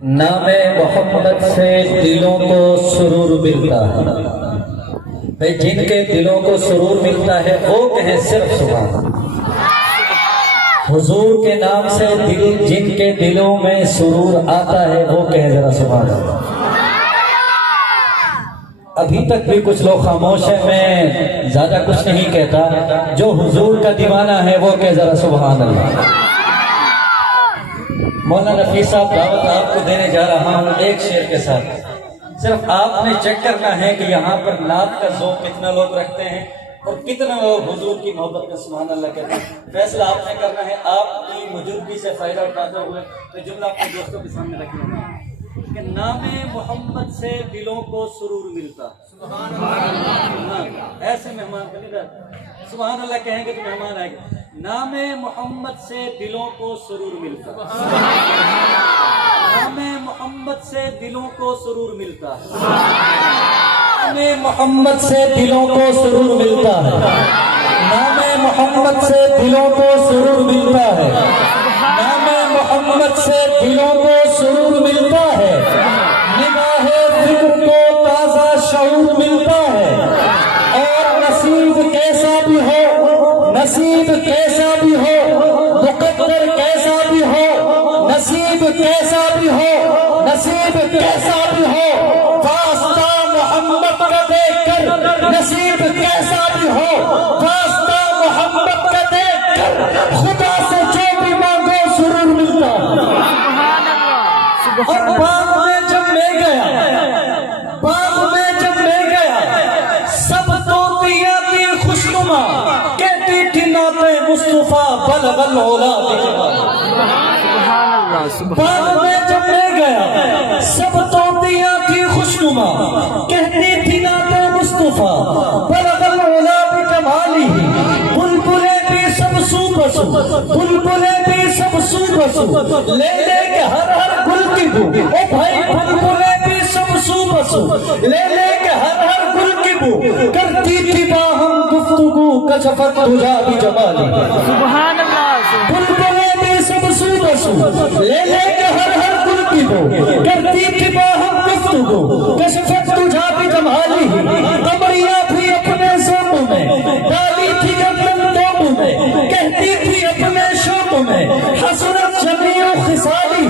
नाम मोहम्मद से दिलों को सुरूर मिलता है। भाई जिनके दिलों को सुरूर मिलता है वो कहें सिर्फ सुभान। हुजूर के नाम से दिल जिनके दिलों में सुरूर आता है वो कहे जरा सुभान अल्लाह। अभी तक भी कुछ लोग खामोश हैं, मैं ज्यादा कुछ नहीं कहता। जो हुजूर का दीवाना है वो कहे जरा सुभान अल्लाह। मौलाना रफी साहब दावत आपको देने जा रहा हूँ एक शेर के साथ। सिर्फ आपने चेक करना है कि यहाँ पर नात का ज़ौक़ कितना लोग रखते हैं और कितना लोग हुजूर की मोहब्बत में सुभान अल्लाह कहते हैं। फैसला आपने करना है। आपकी मौजूदगी से फायदा उठाते हुए तो जुमला अपने दोस्तों के सामने रखना है कि नामे मोहम्मद से दिलों को सुरूर मिलता। ऐसे मेहमान का नहीं रहता। सुभान अल्लाह कहेंगे तो मेहमान आएंगे। नामे मोहम्मद से दिलों को सुरूर मिलता। नामे मोहम्मद से दिलों को सुरूर मिलता है। नामे मोहम्मद से दिलों को सुरूर मिलता है। नामे मोहम्मद से दिलों को सुरूर मिलता है। नामे मोहम्मद से दिलों को सुरूर मिलता है। निगाहे फिक्र को ताजा शऊर मिलता है। और नसीब कैसा भी हो, नसीब कैसा भी हो, मुकद्दर कैसा भी हो, नसीब कैसा भी हो, नसीब कैसा भी हो, वास्ता मोहम्मद का देखकर नसीब कैसा भी हो, वास्ता मोहम्मद का देखकर खुदा से जो भी मांगो सुरूर मिलता। और बाग में जब मैं गया, बाग में जब मैं गया, सब तोतियां थी खुशनुमा, कहती थी नाते मुस्तफा बलगल ओला बाग में जब मैं गया, सब तोतियां थी खुशनुमा, कहती थी नाते मुस्तफा बलगल ओला बिकमाली। बुलबुले भी सब सूबसू, बुलबुले भी सब सूबसू, ले ले के हर हर गुल की बू। ओ भाई बुलबुले भी सब सूबसू, ले ले के हर हर गुल की बू। करती थी बाहम गुफ्तगू कशफत तुझा भी जमाली। सुभान अल्लाह। बुलबुले भी सब सूबसू, ले ले के हर हर गुल की बू। करती थी बाहम गुफ्तगू कशफत तुझा भी जमाली। कमरिया भी अपने सोम में डाली थी गर्दन तोब में, कहती थी अपने शोक में हसरत जमीओ खिसाली।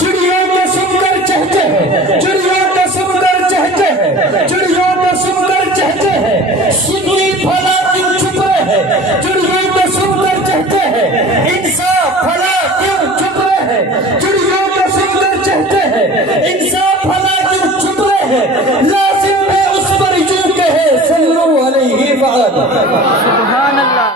चिड़ियों को सुनकर चहते हैं, चिड़ियों को सुनकर चहते हैं, चिड़ियों को सुनकर चहते हैं, सुनी भला क्यों चुप रहे। चिड़ियों को सुनकर चहते हैं, इंसाफ भला क्यों चुप रहे। चिड़ियों को सुनकर चहते हैं, इंसाफ भला क्यों चुप रहे।